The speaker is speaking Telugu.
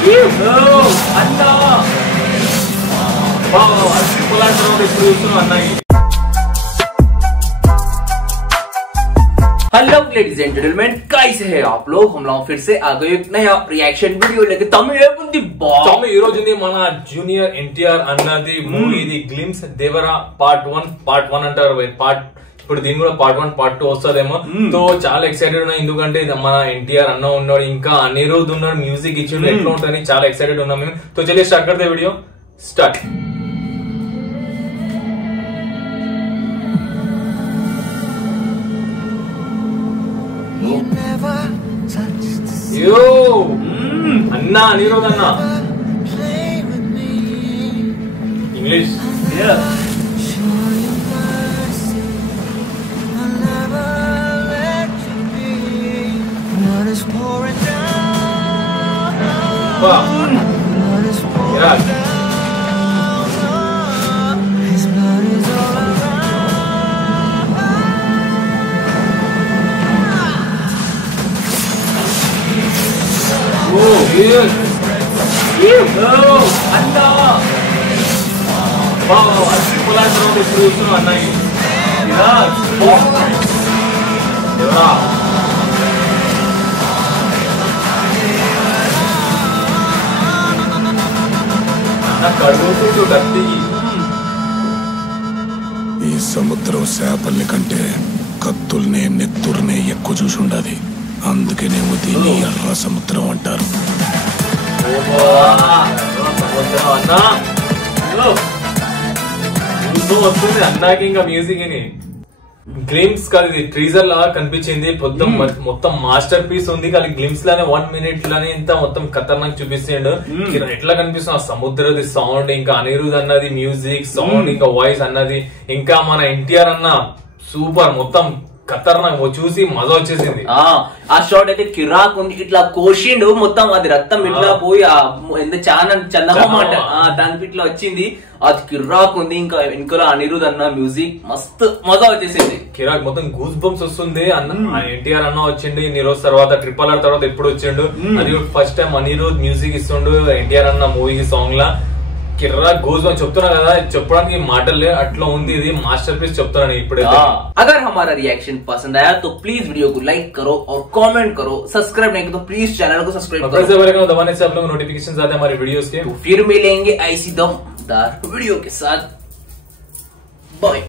हेलो लेडीज एंड जेंटलमैन, कैसे हैं आप लोग? हम लोग फिर से आ गए एक नया रिएक्शन वीडियो लेके। మన జూనియర్ ఎన్టీఆర్ అన్నది మూవీది గ్లిమ్స్ దేవరా పార్ట్ 1 అంటారు. పార్ట్ ఇప్పుడు దీని కూడా పార్ట్ 1 పార్ట్ 2 వస్తుందేమో. సో చాలా ఎక్సైటెడ్ ఉన్నా, ఎందుకంటే మన ఎన్టీఆర్ అన్న ఉన్నాడు, ఇంకా అనిరుద్ ఉన్నాడు, మ్యూజిక్ ఇచ్చిండు, ఎట్లా ఉంటుందని చాలా ఎక్సైటెడ్ ఉన్నాం మేము. तो चलिए स्टार्ट करते हैं वीडियो स्टार्ट. यो अन्ना अनिरुद्ध अन्ना इंग्लिश अन्ना అన్న ఈ సముద్రం చేపల్ని కంటే కత్తుల్ని నెత్తుర్నే ఎక్కువ చూసుండాది, అందుకేనేమో దీన్ని ఎర్ర సముద్రం అంటారు. వస్తుంది అన్నాకి ఇంకా మ్యూజిక్ అని గ్లిమ్స్ కాదు, ఇది ట్రీజర్ లాగా కనిపించింది. మొత్తం మాస్టర్ పీస్ ఉంది, కానీ గ్లిమ్స్ లానే 1 minute లానే ఇంత మొత్తం ఖతర్నాక్ చూపిస్తుండు. ఎట్లా కనిపిస్తుంది ఆ సముద్రది సౌండ్, ఇంకా అనిరుద్ అన్నది మ్యూజిక్ సౌండ్, ఇంకా వాయిస్ అన్నది, ఇంకా మన ఎన్టీఆర్ అన్న సూపర్, మొత్తం ఖతర్నాక్ చూసి మజా వచ్చేసింది. ఆ షాట్ అయితే కిరాక్ ఉంది, ఇట్లా కోషిండు మొత్తం, అది రక్తం ఇట్లా పోయి ఎంత చాలా చందమామ దానికి ఇట్లా వచ్చింది, అది కిరాక్ ఉంది. ఇంకా ఇంకో అనిరుద్ అన్న మ్యూజిక్ మస్తు మజా వచ్చేసింది, కిరాక్ మొత్తం గూస్ బంప్స్ వస్తుంది. ఎన్టీఆర్ అన్న వచ్చిండు ఇన్ని రోజు తర్వాత, RRR తర్వాత ఎప్పుడు వచ్చిండు, అది ఫస్ట్ టైం అనిరుద్ మ్యూజిక్ ఇస్తుండు ఎన్టీఆర్ అన్న మూవీకి సాంగ్ లా. కిర్రా గోజ్ అని చెప్తున్నా కదా, చెప్పడానికి మాటలే అట్లా ఉంది, ఇది మాస్టర్ पीस చెప్తున్నాను ఇప్పుడు. अगर हमारा रिएक्शन पसंद आया तो प्लीज वीडियो को लाइक करो और कमेंट करो, सब्सक्राइब नहीं तो प्लीज चैनल को सब्सक्राइब करो, दबाने से आप लोग नोटिफिकेशन आते हैं हमारे वीडियोस के. तो फिर मिलेंगे ऐसी दमदार वीडियो के साथ. बाय.